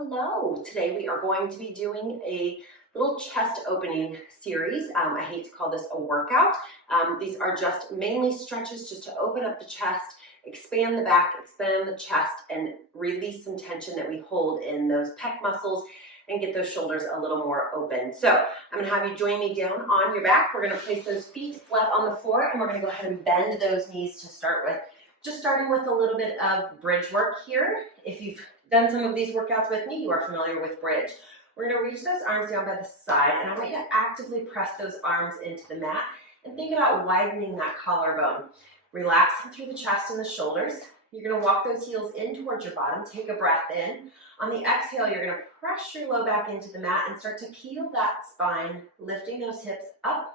Hello, today we are going to be doing a little chest opening series. I hate to call this a workout. These are just mainly stretches just to open up the chest, expand the back, expand the chest, and release some tension that we hold in those pec muscles and get those shoulders a little more open. So I'm gonna have you join me down on your back. We're gonna place those feet flat on the floor and we're gonna go ahead and bend those knees to start with. Just starting with a little bit of bridge work here. If you've done some of these workouts with me, you are familiar with bridge. We're gonna reach those arms down by the side, and I want you to actively press those arms into the mat and think about widening that collarbone. Relaxing through the chest and the shoulders. You're gonna walk those heels in towards your bottom, take a breath in. On the exhale, you're gonna press your low back into the mat and start to peel that spine, lifting those hips up,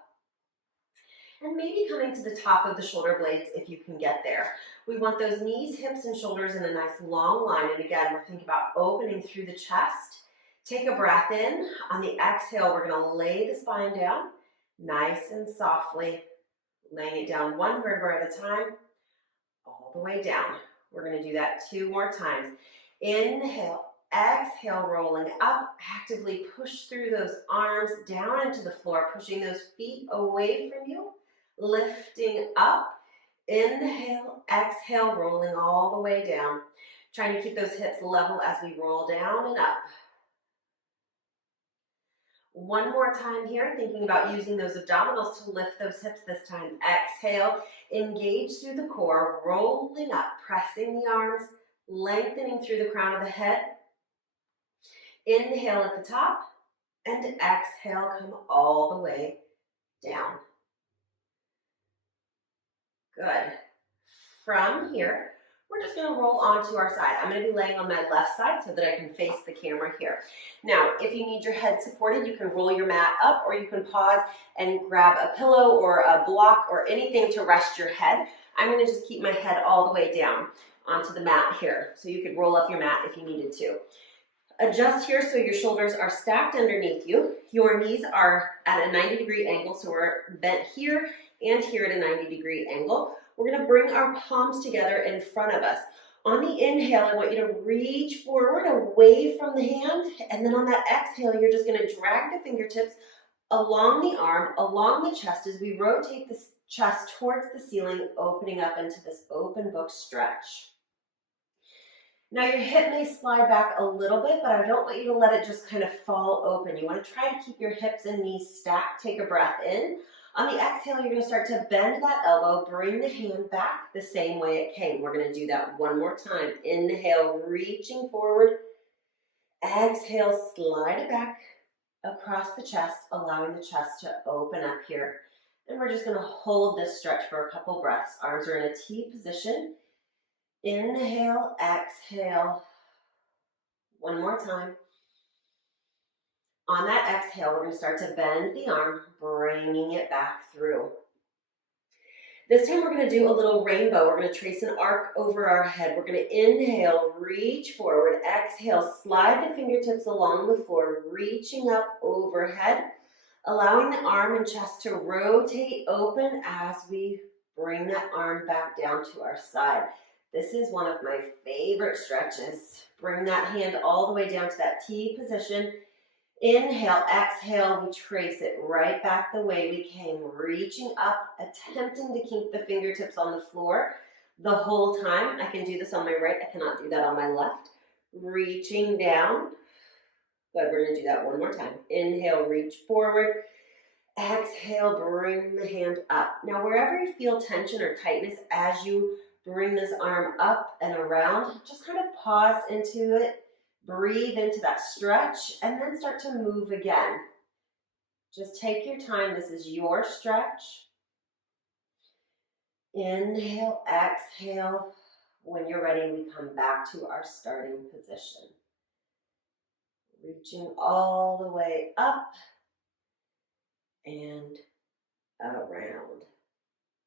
and maybe coming to the top of the shoulder blades if you can get there. We want those knees, hips, and shoulders in a nice long line. And again, we're thinking about opening through the chest. Take a breath in. On the exhale, we're gonna lay the spine down, nice and softly, laying it down one vertebra at a time, all the way down. We're gonna do that 2 more times. Inhale, exhale, rolling up, actively push through those arms down into the floor, pushing those feet away from you. Lifting up, inhale, exhale, rolling all the way down. Trying to keep those hips level as we roll down and up. One more time here, thinking about using those abdominals to lift those hips this time. Exhale, engage through the core, rolling up, pressing the arms, lengthening through the crown of the head. Inhale at the top, and exhale, come all the way down. Good. From here, we're just gonna roll onto our side. I'm gonna be laying on my left side so that I can face the camera here. Now, if you need your head supported, you can roll your mat up or you can pause and grab a pillow or a block or anything to rest your head. I'm gonna just keep my head all the way down onto the mat here. So you could roll up your mat if you needed to. Adjust here so your shoulders are stacked underneath you. Your knees are at a 90-degree angle, so we're bent here and here at a 90-degree angle. We're gonna bring our palms together in front of us. On the inhale, I want you to reach forward away from the hand, and then on that exhale, you're just gonna drag the fingertips along the arm, along the chest as we rotate the chest towards the ceiling, opening up into this open book stretch. Now your hip may slide back a little bit, but I don't want you to let it just kind of fall open. You want to try to keep your hips and knees stacked. Take a breath in. On the exhale, you're going to start to bend that elbow, bring the hand back the same way it came. We're going to do that one more time. Inhale, reaching forward. Exhale, slide it back across the chest, allowing the chest to open up here. And we're just going to hold this stretch for a couple breaths. Arms are in a T position. Inhale, exhale. One more time. On that exhale, we're going to start to bend the arm, bringing it back through. This time we're going to do a little rainbow. We're going to trace an arc over our head. We're going to inhale, reach forward. Exhale, slide the fingertips along the floor, reaching up overhead, allowing the arm and chest to rotate open as we bring that arm back down to our side. This is one of my favorite stretches. Bring that hand all the way down to that T position. Inhale, exhale, we trace it right back the way we came, reaching up, attempting to keep the fingertips on the floor the whole time. I can do this on my right, I cannot do that on my left. Reaching down. Good, we're gonna do that one more time. Inhale, reach forward. Exhale, bring the hand up. Now, wherever you feel tension or tightness as you bring this arm up and around, just kind of pause into it, breathe into that stretch, and then start to move again. Just take your time. This is your stretch. Inhale, exhale. When you're ready, we come back to our starting position. Reaching all the way up and around.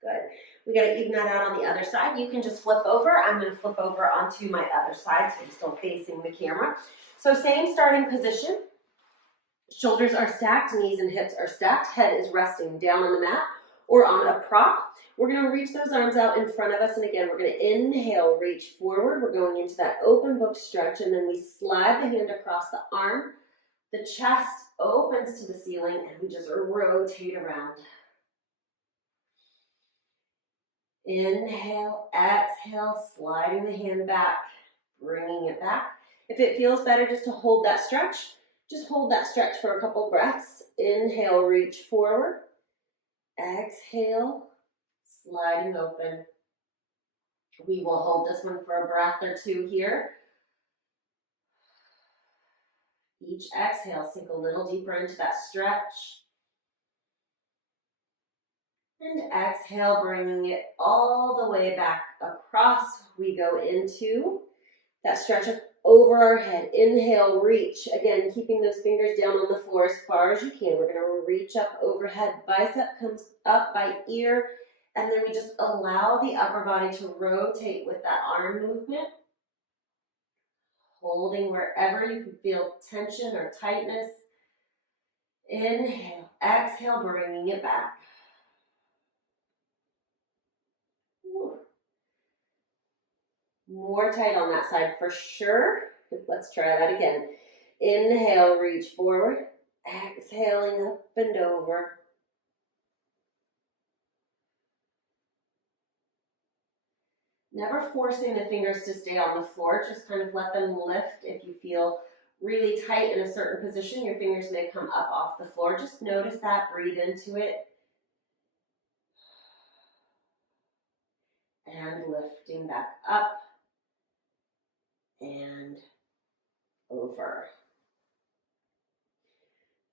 Good. We got to even that out on the other side. You can just flip over. I'm going to flip over onto my other side, so I'm still facing the camera. So same starting position. Shoulders are stacked, knees and hips are stacked. Head is resting down on the mat. or on a prop. We're going to reach those arms out in front of us, and again, we're going to inhale, reach forward. We're going into that open book stretch, and then we slide the hand across the arm. The chest opens to the ceiling, and we just rotate around. Inhale, exhale, sliding the hand back, bringing it back. If it feels better just to hold that stretch, just hold that stretch for a couple breaths. Inhale, reach forward. Exhale, sliding open. We will hold this one for a breath or two here. Each exhale, sink a little deeper into that stretch. And exhale, bringing it all the way back across. We go into that stretch over our head. Inhale, reach. Again, keeping those fingers down on the floor as far as you can. We're going to reach up overhead. Bicep comes up by ear. And then we just allow the upper body to rotate with that arm movement. Holding wherever you can feel tension or tightness. Inhale, exhale, bringing it back. More tight on that side for sure. Let's try that again. Inhale, reach forward. Exhaling up and over. Never forcing the fingers to stay on the floor. Just kind of let them lift. If you feel really tight in a certain position, your fingers may come up off the floor. Just notice that. Breathe into it. And lifting back up. And over.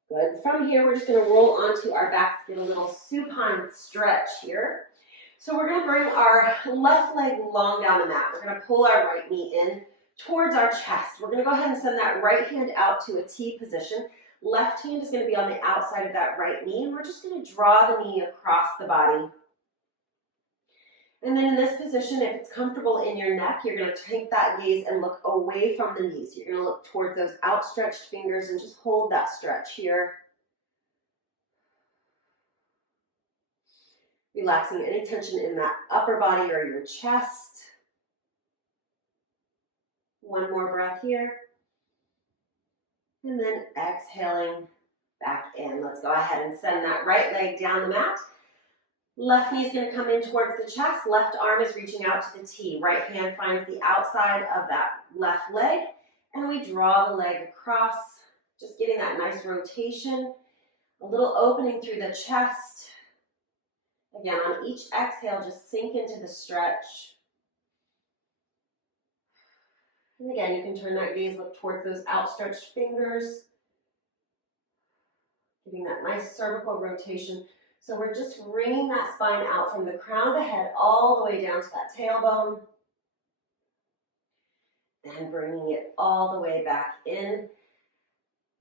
Good. From here, we're just going to roll onto our backs, get a little supine stretch here. So we're going to bring our left leg long down the mat. We're going to pull our right knee in towards our chest. We're going to go ahead and send that right hand out to a T position. Left hand is going to be on the outside of that right knee, and we're just going to draw the knee across the body. And then in this position, if it's comfortable in your neck, you're going to take that gaze and look away from the knees. You're going to look towards those outstretched fingers and just hold that stretch here. Relaxing any tension in that upper body or your chest. One more breath here. And then exhaling back in. Let's go ahead and send that right leg down the mat. Left knee is going to come in towards the chest. Left arm is reaching out to the T. Right hand finds the outside of that left leg. And we draw the leg across, just getting that nice rotation. A little opening through the chest. Again, on each exhale, just sink into the stretch. And again, you can turn that gaze, look towards those outstretched fingers. Giving that nice cervical rotation. So we're just wringing that spine out from the crown of the head all the way down to that tailbone. And bringing it all the way back in.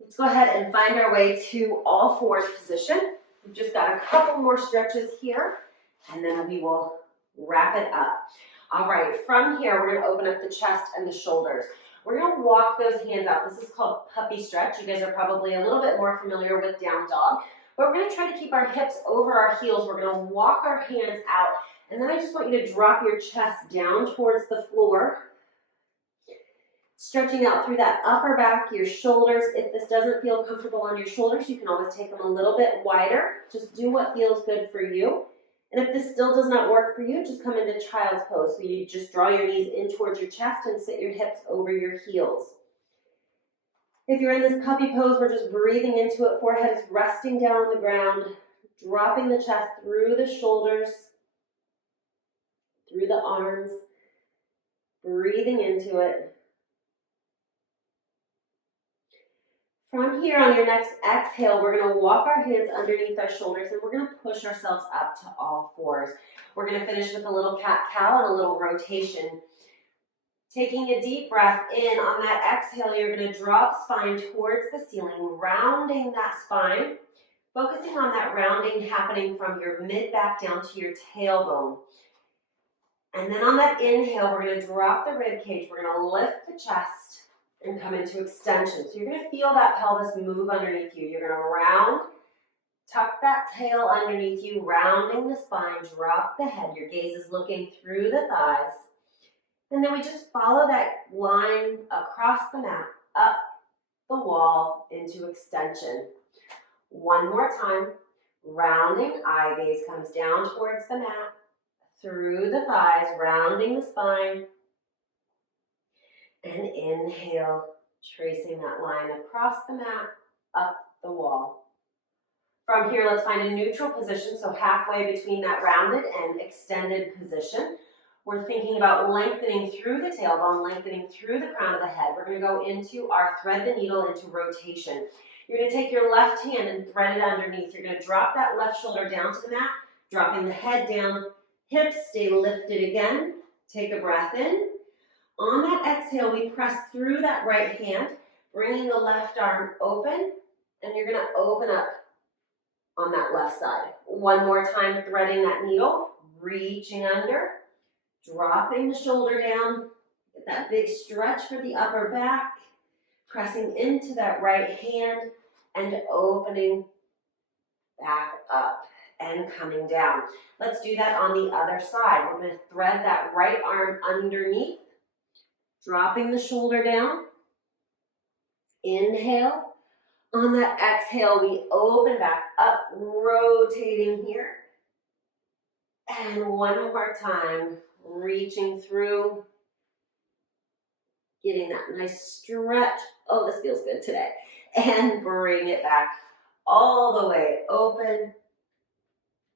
Let's go ahead and find our way to all fours position. We've just got a couple more stretches here, and then we will wrap it up. All right, from here, we're going to open up the chest and the shoulders. We're going to walk those hands out. This is called puppy stretch. You guys are probably a little bit more familiar with down dog. But we're going to try to keep our hips over our heels. We're going to walk our hands out. And then I just want you to drop your chest down towards the floor. Stretching out through that upper back, your shoulders. If this doesn't feel comfortable on your shoulders, you can always take them a little bit wider. Just do what feels good for you. And if this still does not work for you, just come into child's pose. So you just draw your knees in towards your chest and sit your hips over your heels. If you're in this puppy pose, we're just breathing into it. Forehead is resting down on the ground, dropping the chest through the shoulders, through the arms, breathing into it. From here, on your next exhale, we're going to walk our hands underneath our shoulders, and we're going to push ourselves up to all fours. We're going to finish with a little cat-cow and a little rotation. Taking a deep breath in, on that exhale, you're going to draw the spine towards the ceiling, rounding that spine, focusing on that rounding happening from your mid-back down to your tailbone. And then on that inhale, we're going to drop the rib cage. We're going to lift the chest and come into extension. So you're going to feel that pelvis move underneath you. You're going to round, Tuck that tail underneath you, rounding the spine, drop the head. Your gaze is looking through the thighs. And then we just follow that line across the mat, up the wall into extension. One more time, rounding, eye gaze comes down towards the mat, through the thighs, rounding the spine. And inhale, tracing that line across the mat, up the wall. From here, let's find a neutral position, so halfway between that rounded and extended position. We're thinking about lengthening through the tailbone, lengthening through the crown of the head. We're going to go into our thread the needle into rotation. You're going to take your left hand and thread it underneath. You're going to drop that left shoulder down to the mat, dropping the head down, hips stay lifted again. Take a breath in. On that exhale, we press through that right hand, bringing the left arm open, and you're going to open up on that left side. One more time, threading that needle, reaching under, dropping the shoulder down, get that big stretch for the upper back, pressing into that right hand, and opening back up and coming down. Let's do that on the other side. We're going to thread that right arm underneath, dropping the shoulder down. Inhale. On that exhale, we open back up, rotating here. And one more time, reaching through, getting that nice stretch. Oh, this feels good today. And bring it back all the way open.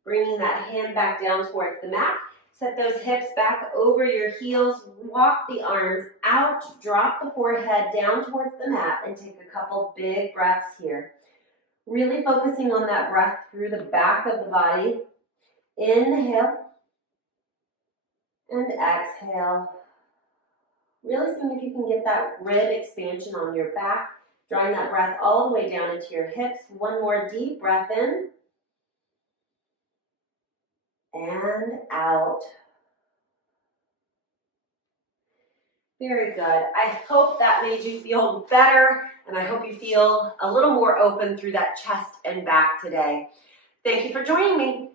Bringing that hand back down towards the mat. Set those hips back over your heels. Walk the arms out. Drop the forehead down towards the mat and take a couple big breaths here. Really focusing on that breath through the back of the body. Inhale and exhale. Really seeing if you can get that rib expansion on your back. Drawing that breath all the way down into your hips. One more deep breath in. And out. Very good. I hope that made you feel better, and I hope you feel a little more open through that chest and back today. Thank you for joining me.